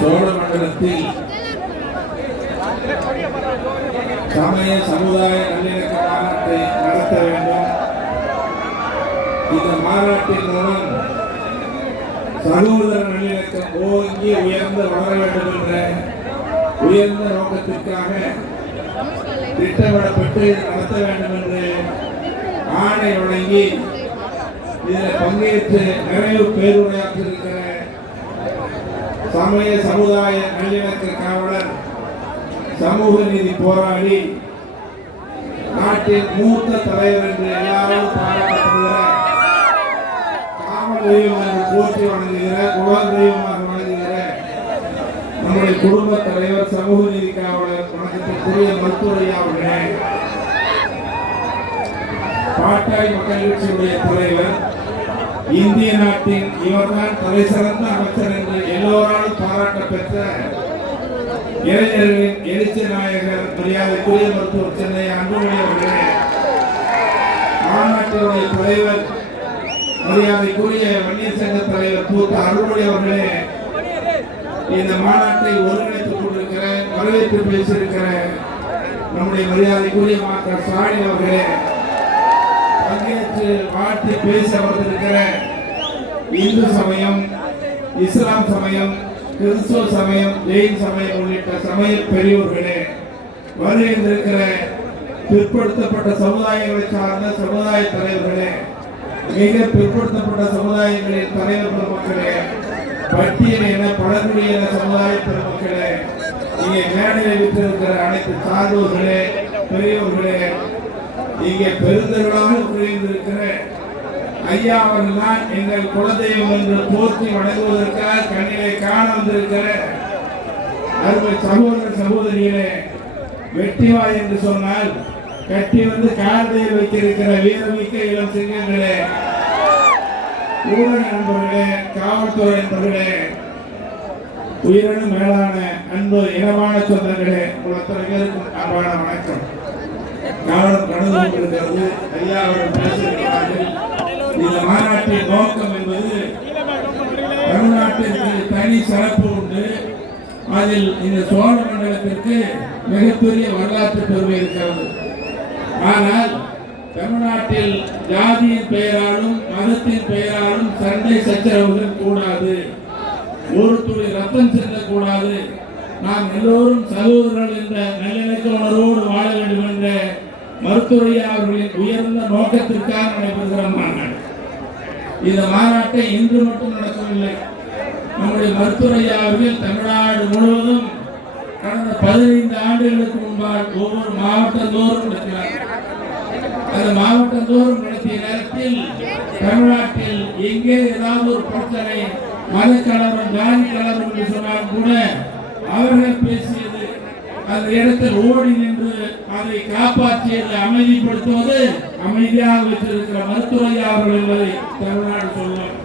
சோழமண்டலத்தில் சமய சமுதாய நல்லிணக்க மாநாட்டை நடத்த வேண்டும். இந்த மாநாட்டின் மூலம் சகோதர நல்லிணக்கம் ஓங்கி உயர்ந்து வளர வேண்டும் என்ற உயர்ந்த நோக்கத்திற்காக திட்டமிடப்பட்டு நடத்த வேண்டும் என்று ஆணை வழங்கி இதில் பங்கேற்று நிறைவு பேருரையாற்றிருக்கிற சமய சமுதாய நல்லிணக்க காவலர் சமூக நீதி போராளி நாட்டின் மூத்த தலைவர் என்று எல்லாரும் பாராட்டப்படுகிறார் காவல் தெய்வம் போற்றி வணங்குகிற குலர் தெய்வமாக வணங்குகிற நம்முடைய குடும்ப தலைவர் சமூக நீதி காவலர் வணக்கத்திற்குரிய மருத்துவரையா அவர்களே. பாட்டாளி மக்கள் கட்சியுடைய தலைவர் இந்திய நாட்டின் இவர்தான் தலை சிறந்த அமைச்சர் என்று எல்லோராலும் பாராட்ட பெற்ற இளைஞர்களின் எழுச்சி நாயகர் மரியாதைக்குரிய மருத்துவர் சென்னை அன்புமணி அவர்களே மாநாட்டினுடைய தலைவர் மரியாதைக்குரிய வன்னியர் சங்க தலைவர் பூத்த அருள்மொழி அவர்களே இந்த மாநாட்டை ஒருங்கிணைத்துக் கொண்டிருக்கிற வரவேற்று பேசியிருக்கிற நம்முடைய மரியாதைக்குரிய மாற்ற ஸ்டாலின் அவர்களே பங்கேற்று வாழ்த்தி பேச வந்திருக்கிற இந்து சமயம் இஸ்லாம் சமயம் கிறிஸ்துவ சமயம் ஜெயின் சமயம் உள்ளிட்ட சமய பெரியோர்களே வருகின்றிருக்கிற பிற்படுத்தப்பட்ட சமுதாயங்களை சார்ந்த சமுதாய தலைவர்களே மிக பிற்படுத்தப்பட்ட சமுதாயங்களின் தலைவர் பெருமக்களே பட்டியல் என பழங்குடியின சமுதாய பெருமக்களே இங்கே மேடையில் விட்டிருக்கிற அனைத்து சார்பர்களே பெரியவர்களே இங்கே பெருந்தர்களும் புரிந்திருக்கிற ஐயா அவர்கள் எங்கள் குலதெய்வம் என்று போற்றி வணங்குவதற்காக கண்ணிலே காண வந்திருக்கிற அருமை சகோதர சகோதரிகளே வெட்டிவாய் என்று சொன்னால் கட்டி வந்து காலத்தையில் வைத்திருக்கிற வீரமிக்க இளம் சிங்கங்களே. ஊடக நண்பர்களே காவல்துறை நண்பர்களே உயிரினு மேலான அன்பு இனமான சொந்தங்களே உங்கள் அத்தனை பேருக்கும் அன்பான வணக்கம். காலம் கடந்து கொண்டிருக்கிறது ஐயா அவர்கள் பேசியிருக்கிறார்கள் இந்த மாநாட்டின் நோக்கம் என்பது தமிழ்நாட்டிற்கு தனி சிறப்பு உண்டு. அதில் இந்த சோழ மண்டலத்திற்கு மிகப்பெரிய வரலாற்று பெருமை இருக்கிறது. ஆனால் தமிழ்நாட்டில் ஜாதியின் பெயராலும் மதத்தின் பெயராலும் சண்டை சச்சரவுகள் கூடாது. ஒரு துளி ரத்தம் செல்லக்கூடாது நாம் எல்லோரும் சகோதரர்கள் என்ற நல்லிணக்க உணர்வோடு வாழ வேண்டும் என்ற மருத்துவரையா அவர்களின் உயர்ந்த நோக்கத்திற்காக நடைபெறுகிற மாநாடு. இந்த மாநாட்டை இன்று மட்டும் நடக்கவில்லை. நம்முடைய மருத்துவரையா அவர்கள் தமிழ்நாடு முழுவதும் கடந்த பதினைந்து ஆண்டுகளுக்கு முன்பால் ஒவ்வொரு மாவட்டந்தோறும் நடத்தினார். அந்த மாவட்டந்தோறும் நடத்திய நேரத்தில் தமிழ்நாட்டில் எங்கே ஏதாவது ஒரு பிரச்சனை மதக்கலவரம் ஜாதி கலவரம் என்று சொன்னால் கூட அவர்கள் பேசியது அந்த இடத்தில் ஓடி நின்று அதை காப்பாற்றி அமைதிப்படுத்துவது அமைதியாக வைத்திருக்கிற மருத்துவரையா அவர்கள் என்பதை தமிழ்நாடு சொல்லும்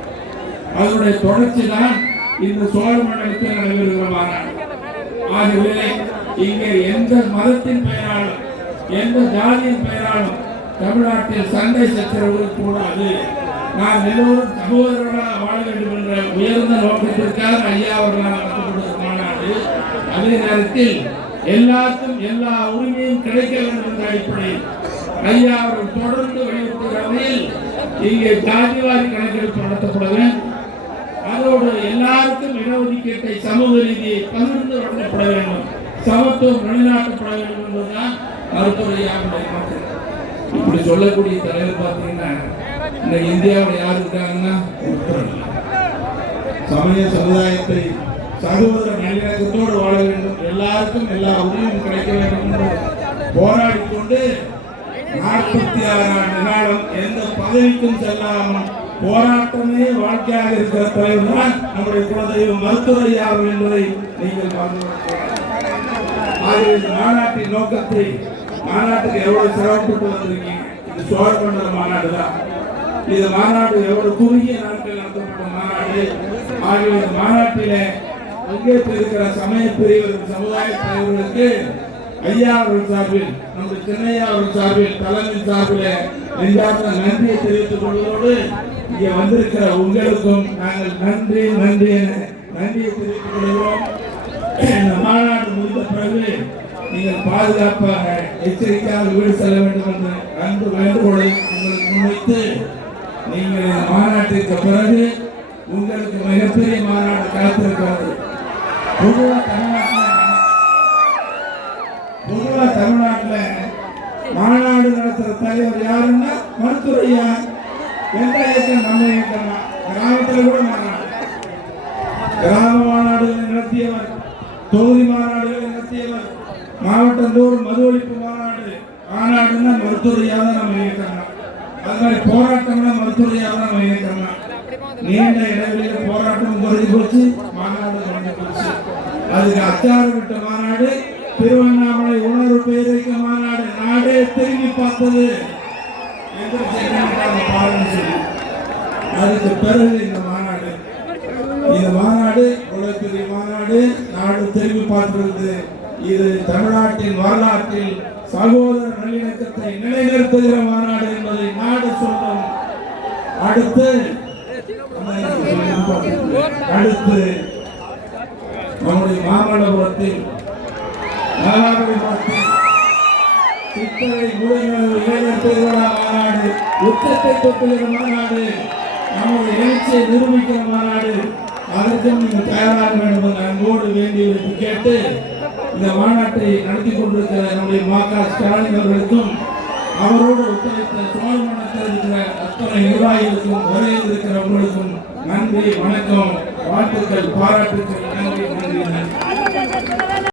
அதனுடைய தொடர்ச்சி தான் இந்த சோழ மண்டலத்தில் நடைபெறுகிற மாநாடு. ஆகவே இங்கே எந்த மதத்தின் பெயராலும் எந்த ஜாதியின் பெயராலும் தமிழ்நாட்டில் சண்டை சச்சரவு கூடாது. நாம் எல்லோரும் சகோதரர்களாக வாழ வேண்டும் என்ற உயர்ந்த நோக்கத்திற்காக ஐயா அவர்களால் நடத்தப்படுகிற மாநாடு. அதே நேரத்தில் எல்லாருக்கும் எல்லா உரிமையும் கிடைக்க வேண்டும் என்ற அடிப்படையில் ஐயா அவர்கள் தொடர்ந்து வலியுறுத்துகிற வகையில் இங்கே ஜாதிவாரி கணக்கெடுப்பு நடத்தப்பட வேண்டும் அதோடு எல்லாருக்கும் இடஒதுக்கீட்டை சமூக ரீதியை பகிர்ந்து வழங்கப்பட வேண்டும். சமத்துவம் நிலைநாட்டப்பட வேண்டும் என்பதுதான் மருத்துவரையாவுடைய நோக்கம் இப்படி சொல்லக்கூடிய தலைவர் பார்த்தீங்கன்னா இந்த இந்தியாவில் யார் இருக்காங்கன்னா சமய சமுதாயத்தை சகோதர நல்லிணக்கத்தோடு வாழ வேண்டும். எல்லாருக்கும் எல்லா உரிமையும் கிடைக்க வேண்டும் என்று போராடி கொண்டு நாற்பத்தி ஆறு ஆண்டு காலம் எந்த பதவிக்கும் செல்லாமல் போராட்டமே வாழ்க்கையாக இருக்கிற தலைவர் தான் நம்முடைய குலதெய்வம் மருத்துவரையாகும் என்பதை நீங்கள் ஆகவே இந்த மாநாட்டின் நோக்கத்தை மாநாட்டுக்கு எவ்வளவு சிரமப்பட்டு வந்திருக்கீங்க? இது சோழ மண்டல மாநாடு தான். இந்த மாநாடு எவ்வளவு குறுகிய நாட்கள் நடத்தப்பட்ட மாநாடு. ஆகிய இந்த மாநாட்டிலே பங்கேற்றிருக்கிற சமய பிரிவுகள் சமுதாய தலைவர்களுக்கு ஐயா அவர்கள் சார்பில் நம்முடைய சென்னையா அவர்கள் சார்பில் தலைமை சார்பில் நெஞ்சார்ந்த நன்றியை தெரிவித்துக் கொள்வதோடு இங்கே வந்திருக்கிற உங்களுக்கும் நாங்கள் நன்றி நன்றி என நன்றியை தெரிவித்துக் கொள்கிறோம். இந்த மாநாடு முடிந்த பிறகு நீங்கள் பாதுகாப்பாக எச்சரிக்கையாக வீடு செல்ல வேண்டும் என்று அன்பு வேண்டுகோளை உங்களுக்கு முன்வைத்து நீங்கள் மாநாட்டிற்கு பிறகு உங்களுக்கு மிகப்பெரிய மாநாடு காத்திருக்கிறது பொதுவாக தமிழ்நாட்டில் பொதுவாக தமிழ்நாட்டில் மாநாடு நடத்துகிற தலைவர் யாருன்னா மருத்துவையா எந்த இயக்கம் நம்ம இயக்கம்? தான் கிராமத்தில் கூட மாநாடு. கிராம மாநாடுகளை நடத்தியவர் தொகுதி மாநாடுகளை நடத்தியவர் மாவட்டம் தோறும் மது ஒழிப்பு மாநாடு. மாநாடுன்னா மருத்துவரையா தான் நம்ம இயக்கம் தான் அது மாதிரி போராட்டம்னா மருத்துவரையா தான் நம்ம இயக்கம் தான் நீண்ட இடைவெளியில் போராட்டம் குறைஞ்சு போச்சு மாநாடு அதுக்கு அச்சாரம் விட்ட மாநாடு திருவண்ணாமலை உணர்வு பேரிக்க மாநாடு நாடே திரும்பி பார்த்தது எந்திரிச்சு அதுக்கு பிறகு இந்த மாநாடு. இந்த மாநாடு இவ்வளவு பெரிய மாநாடு நாடு திரும்பி பார்த்திருந்தது இது தமிழ்நாட்டின் வரலாற்றில் சகோதர நல்லிணக்கத்தை நிலைநிறுத்துகிற மாநாடு என்பதை நாடு சொல்லும். அடுத்து அடுத்து நம்முடைய மாமல்லபுரத்தில் மகாபலிபுரத்தில் சித்தரை மூலங்கள் இளைஞர் திருவிழா மாநாடு உச்சத்தை தொட்டுகிற மாநாடு நமது எழுச்சியை நிரூபிக்கிற மாநாடு அதற்கும் நீங்கள் தயாராக வேண்டும் என்று அன்போடு வேண்டியவருக்கு கேட்டு இந்த மாநாட்டை நடத்தி கொண்டிருக்கிற நம்முடைய மா க. ஸ்டாலின் அவர்களுக்கும் அவரோடு ஒத்துழைத்த சோழமண்டலத்தில் இருக்கிற அத்தனை நிர்வாகிகளுக்கும் வரையில் இருக்கிறவர்களுக்கும் நன்றி வணக்கம். வாழ்த்துக்கள் பாராட்டுக்கள். நன்றி நன்றி நன்றி